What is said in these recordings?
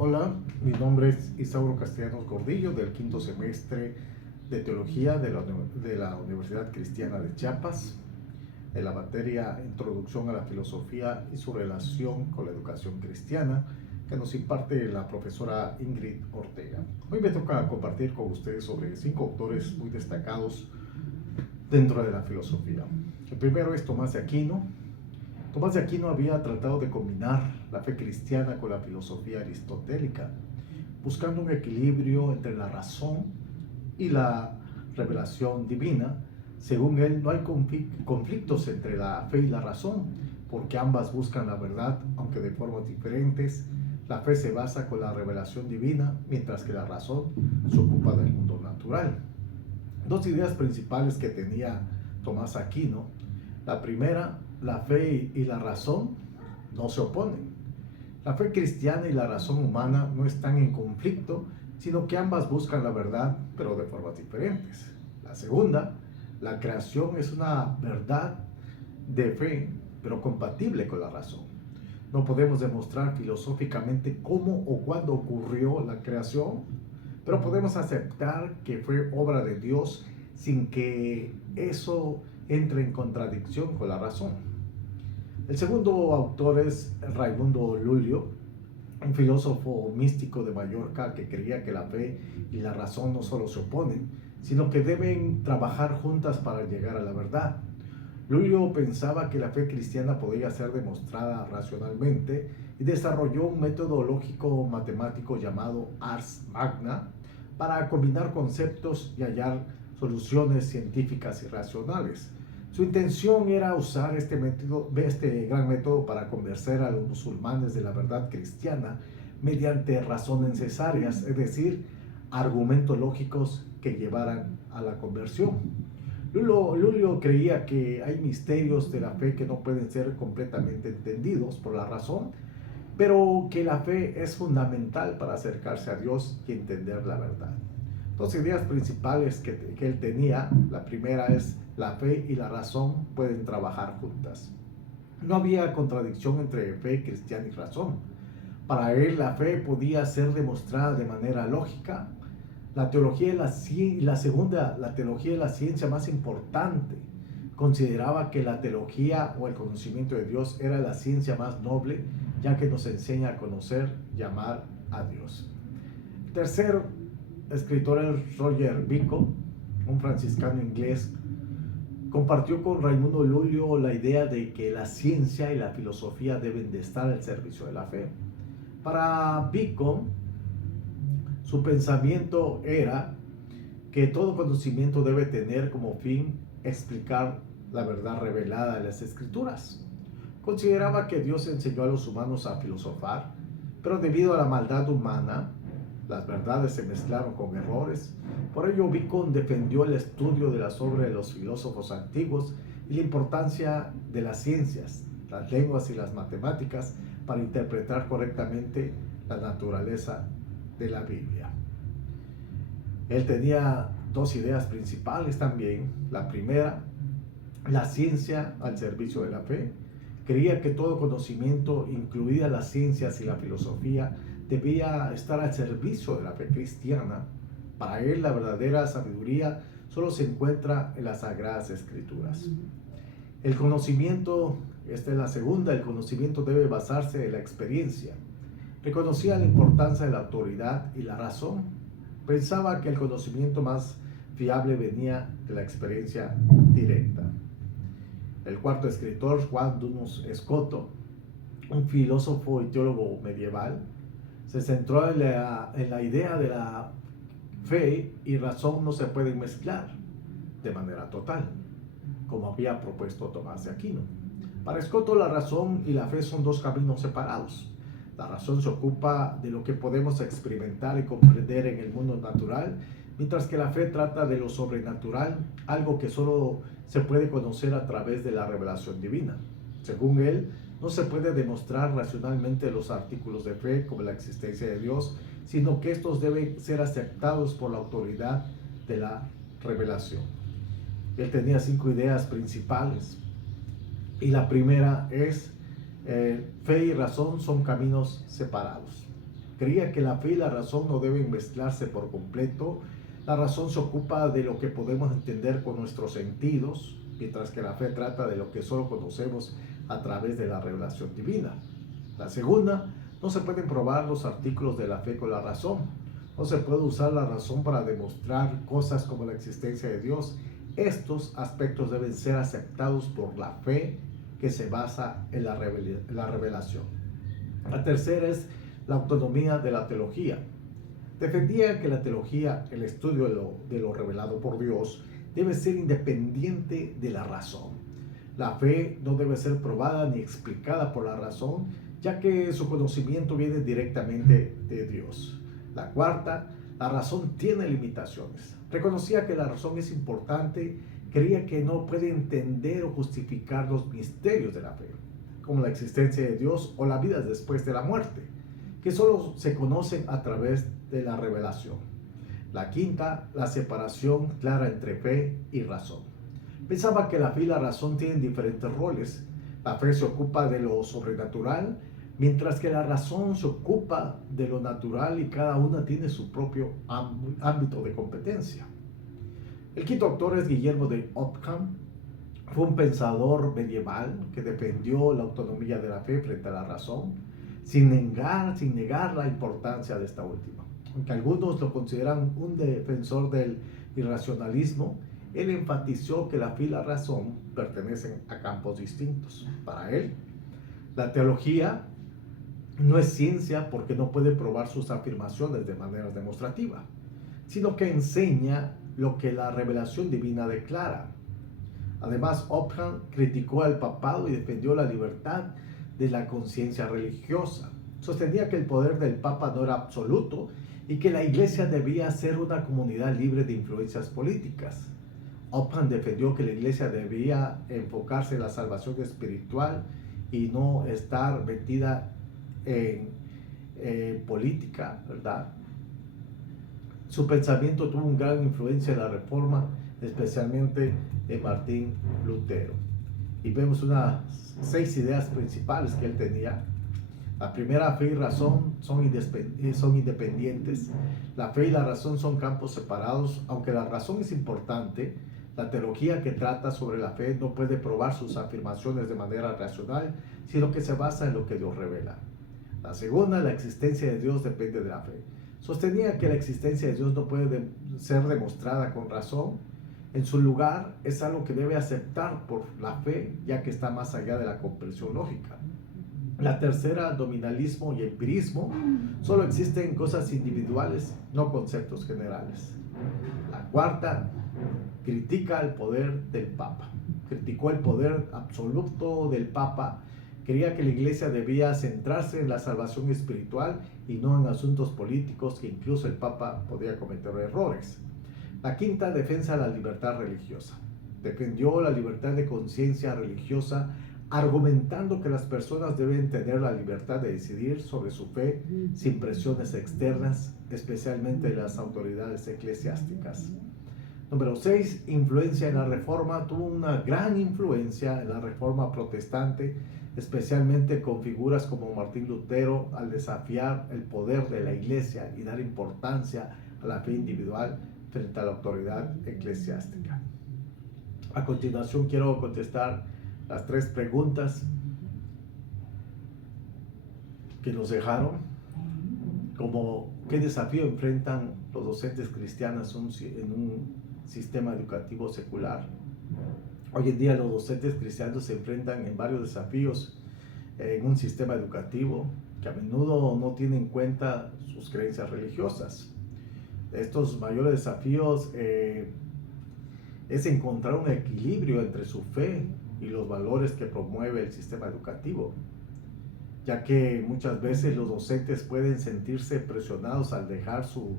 Hola, mi nombre es Isauro Castellanos Gordillo del quinto semestre de Teología de la Universidad Cristiana de Chiapas, en la materia Introducción a la Filosofía y su relación con la educación cristiana, que nos imparte la profesora Ingrid Ortega. Hoy me toca compartir con ustedes sobre 5 autores muy destacados dentro de la filosofía. El primero es Tomás de Aquino. Tomás de Aquino había tratado de combinar la fe cristiana con la filosofía aristotélica, buscando un equilibrio entre la razón y la revelación divina. Según él, no hay conflictos entre la fe y la razón, porque ambas buscan la verdad, aunque de formas diferentes. La fe se basa con la revelación divina, mientras que la razón se ocupa del mundo natural. Dos ideas principales que tenía Tomás Aquino. La primera, la fe y la razón no se oponen. La fe cristiana y la razón humana no están en conflicto, sino que ambas buscan la verdad, pero de formas diferentes. La segunda, la creación es una verdad de fe, pero compatible con la razón. No podemos demostrar filosóficamente cómo o cuándo ocurrió la creación, pero podemos aceptar que fue obra de Dios sin que eso entre en contradicción con la razón. El segundo autor es Raimundo Lulio, un filósofo místico de Mallorca que creía que la fe y la razón no solo se oponen, sino que deben trabajar juntas para llegar a la verdad. Lulio pensaba que la fe cristiana podía ser demostrada racionalmente y desarrolló un método lógico matemático llamado Ars Magna para combinar conceptos y hallar soluciones científicas y racionales. Su intención era usar este gran método para convencer a los musulmanes de la verdad cristiana mediante razones necesarias, es decir, argumentos lógicos que llevaran a la conversión. Lulio creía que hay misterios de la fe que no pueden ser completamente entendidos por la razón, pero que la fe es fundamental para acercarse a Dios y entender la verdad. Dos ideas principales que él tenía. La primera es la fe y la razón pueden trabajar juntas. No había contradicción entre fe cristiana y razón. Para él la fe podía ser demostrada de manera lógica. La teología y la segunda, la teología es la ciencia más importante. Consideraba que la teología o el conocimiento de Dios era la ciencia más noble, ya que nos enseña a conocer y amar a Dios. Tercer escritor es Roger Bacon, un franciscano inglés. Compartió con Raimundo Lulio la idea de que la ciencia y la filosofía deben de estar al servicio de la fe. Para Bacon, su pensamiento era que todo conocimiento debe tener como fin explicar la verdad revelada en las Escrituras. Consideraba que Dios enseñó a los humanos a filosofar, pero debido a la maldad humana, las verdades se mezclaron con errores. Por ello, Bacon defendió el estudio de las obras de los filósofos antiguos y la importancia de las ciencias, las lenguas y las matemáticas para interpretar correctamente la naturaleza de la Biblia. Él tenía dos ideas principales también. La primera, la ciencia al servicio de la fe. Creía que todo conocimiento, incluidas las ciencias y la filosofía, debía estar al servicio de la fe cristiana. Para él, la verdadera sabiduría solo se encuentra en las Sagradas Escrituras. El conocimiento, esta es la segunda, el conocimiento debe basarse en la experiencia. Reconocía la importancia de la autoridad y la razón. Pensaba que el conocimiento más fiable venía de la experiencia directa. El cuarto escritor, Juan Duns Scoto, un filósofo y teólogo medieval, se centró en la idea de la fe y razón no se pueden mezclar de manera total, como había propuesto Tomás de Aquino. Para Scoto, la razón y la fe son dos caminos separados. La razón se ocupa de lo que podemos experimentar y comprender en el mundo natural, mientras que la fe trata de lo sobrenatural, algo que solo se puede conocer a través de la revelación divina. Según él, no se puede demostrar racionalmente los artículos de fe como la existencia de Dios, sino que estos deben ser aceptados por la autoridad de la revelación. Él tenía 5 ideas principales y la primera es fe y razón son caminos separados. Creía que la fe y la razón no deben mezclarse por completo. La razón se ocupa de lo que podemos entender con nuestros sentidos, mientras que la fe trata de lo que solo conocemos a través de la revelación divina. La segunda, no se pueden probar los artículos de la fe con la razón. No se puede usar la razón para demostrar cosas como la existencia de Dios. Estos aspectos deben ser aceptados por la fe que se basa en la revelación. La tercera es la autonomía de la teología. Defendía que la teología, el estudio de lo revelado por Dios, debe ser independiente de la razón. La fe no debe ser probada ni explicada por la razón, ya que su conocimiento viene directamente de Dios. La cuarta, la razón tiene limitaciones. Reconocía que la razón es importante, creía que no puede entender o justificar los misterios de la fe, como la existencia de Dios o la vida después de la muerte, que solo se conocen a través de la revelación. La quinta, la separación clara entre fe y razón. Pensaba que la fe y la razón tienen diferentes roles. La fe se ocupa de lo sobrenatural, mientras que la razón se ocupa de lo natural y cada una tiene su propio ámbito de competencia. El quinto autor es Guillermo de Ockham. Fue un pensador medieval que defendió la autonomía de la fe frente a la razón, sin negar la importancia de esta última. Aunque algunos lo consideran un defensor del irracionalismo, él enfatizó que la fe y la razón pertenecen a campos distintos. Para él, la teología no es ciencia porque no puede probar sus afirmaciones de manera demostrativa, sino que enseña lo que la revelación divina declara. Además, Ockham criticó al papado y defendió la libertad de la conciencia religiosa. Sostenía que el poder del papa no era absoluto y que la iglesia debía ser una comunidad libre de influencias políticas. Ockham defendió que la iglesia debía enfocarse en la salvación espiritual y no estar metida en política, ¿verdad? Su pensamiento tuvo una gran influencia en la Reforma, especialmente en Martín Lutero. Y vemos unas 6 ideas principales que él tenía. La primera, fe y razón son independientes. La fe y la razón son campos separados. Aunque la razón es importante, la teología que trata sobre la fe no puede probar sus afirmaciones de manera racional, sino que se basa en lo que Dios revela. La segunda, la existencia de Dios depende de la fe. Sostenía que la existencia de Dios no puede ser demostrada con razón. En su lugar, es algo que debe aceptar por la fe, ya que está más allá de la comprensión lógica. La tercera, nominalismo y empirismo. Solo existen cosas individuales, no conceptos generales. La cuarta, critica el poder del Papa. Criticó el poder absoluto del Papa. Creía que la iglesia debía centrarse en la salvación espiritual y no en asuntos políticos, que incluso el Papa podía cometer errores. La quinta, defensa de la libertad religiosa. Defendió la libertad de conciencia religiosa, argumentando que las personas deben tener la libertad de decidir sobre su fe sin presiones externas, especialmente de las autoridades eclesiásticas. Número 6, influencia en la Reforma. Tuvo una gran influencia en la Reforma protestante, especialmente con figuras como Martín Lutero, al desafiar el poder de la iglesia y dar importancia a la fe individual frente a la autoridad eclesiástica. A continuación quiero contestar las 3 preguntas que nos dejaron, como ¿qué desafío enfrentan los docentes cristianos en un sistema educativo secular? Hoy en día los docentes cristianos se enfrentan en varios desafíos en un sistema educativo que a menudo no tiene en cuenta sus creencias religiosas. Estos mayores desafíos es encontrar un equilibrio entre su fe y los valores que promueve el sistema educativo, ya que muchas veces los docentes pueden sentirse presionados al dejar sus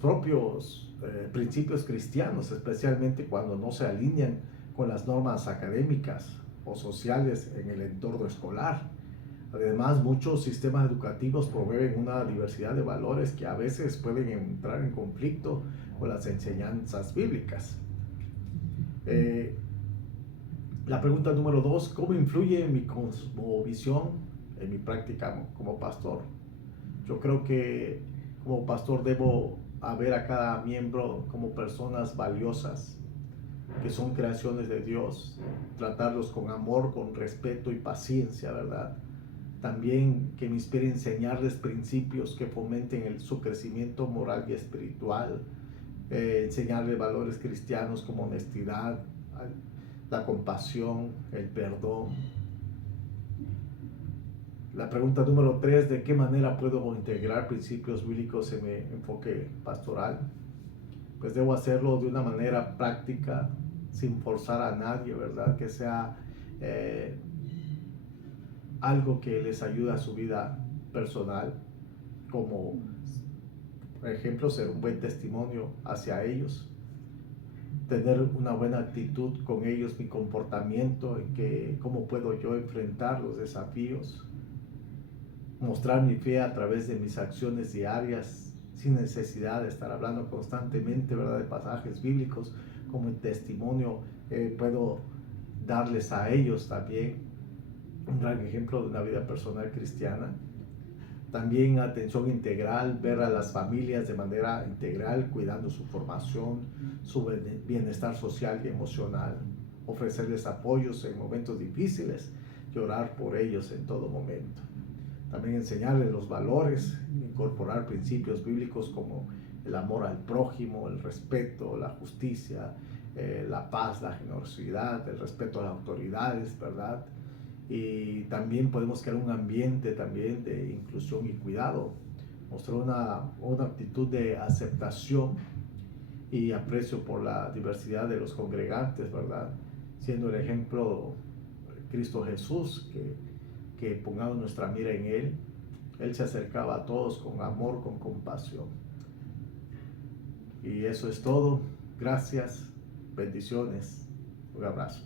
propios principios cristianos, especialmente cuando no se alinean con las normas académicas o sociales en el entorno escolar. Además, muchos sistemas educativos promueven una diversidad de valores que a veces pueden entrar en conflicto con las enseñanzas bíblicas. La pregunta número 2, ¿cómo influye mi cosmovisión en mi práctica como pastor. Yo creo que como pastor debo ver a cada miembro como personas valiosas, que son creaciones de Dios, tratarlos con amor, con respeto y paciencia, ¿verdad? También que me inspire a enseñarles principios que fomenten su crecimiento moral y espiritual, enseñarles valores cristianos como honestidad, la compasión, el perdón. La pregunta número 3, ¿de qué manera puedo integrar principios bíblicos en mi enfoque pastoral? Pues debo hacerlo de una manera práctica, sin forzar a nadie, ¿verdad? Que sea algo que les ayude a su vida personal, como por ejemplo ser un buen testimonio hacia ellos, tener una buena actitud con ellos, mi comportamiento, en que cómo puedo yo enfrentar los desafíos, mostrar mi fe a través de mis acciones diarias, sin necesidad de estar hablando constantemente, ¿verdad?, de pasajes bíblicos. Como en testimonio puedo darles a ellos también un gran ejemplo de una vida personal cristiana. También atención integral, ver a las familias de manera integral, cuidando su formación, su bienestar social y emocional, ofrecerles apoyos en momentos difíciles y orar por ellos en todo momento. También enseñarles los valores, incorporar principios bíblicos como el amor al prójimo, el respeto, la justicia, la paz, la generosidad, el respeto a las autoridades, ¿verdad? Y también podemos crear un ambiente también de inclusión y cuidado, mostrar una actitud de aceptación y aprecio por la diversidad de los congregantes, ¿verdad? Siendo el ejemplo Cristo Jesús, que pongamos nuestra mira en Él. Él se acercaba a todos con amor, con compasión. Y eso es todo. Gracias, bendiciones, un abrazo.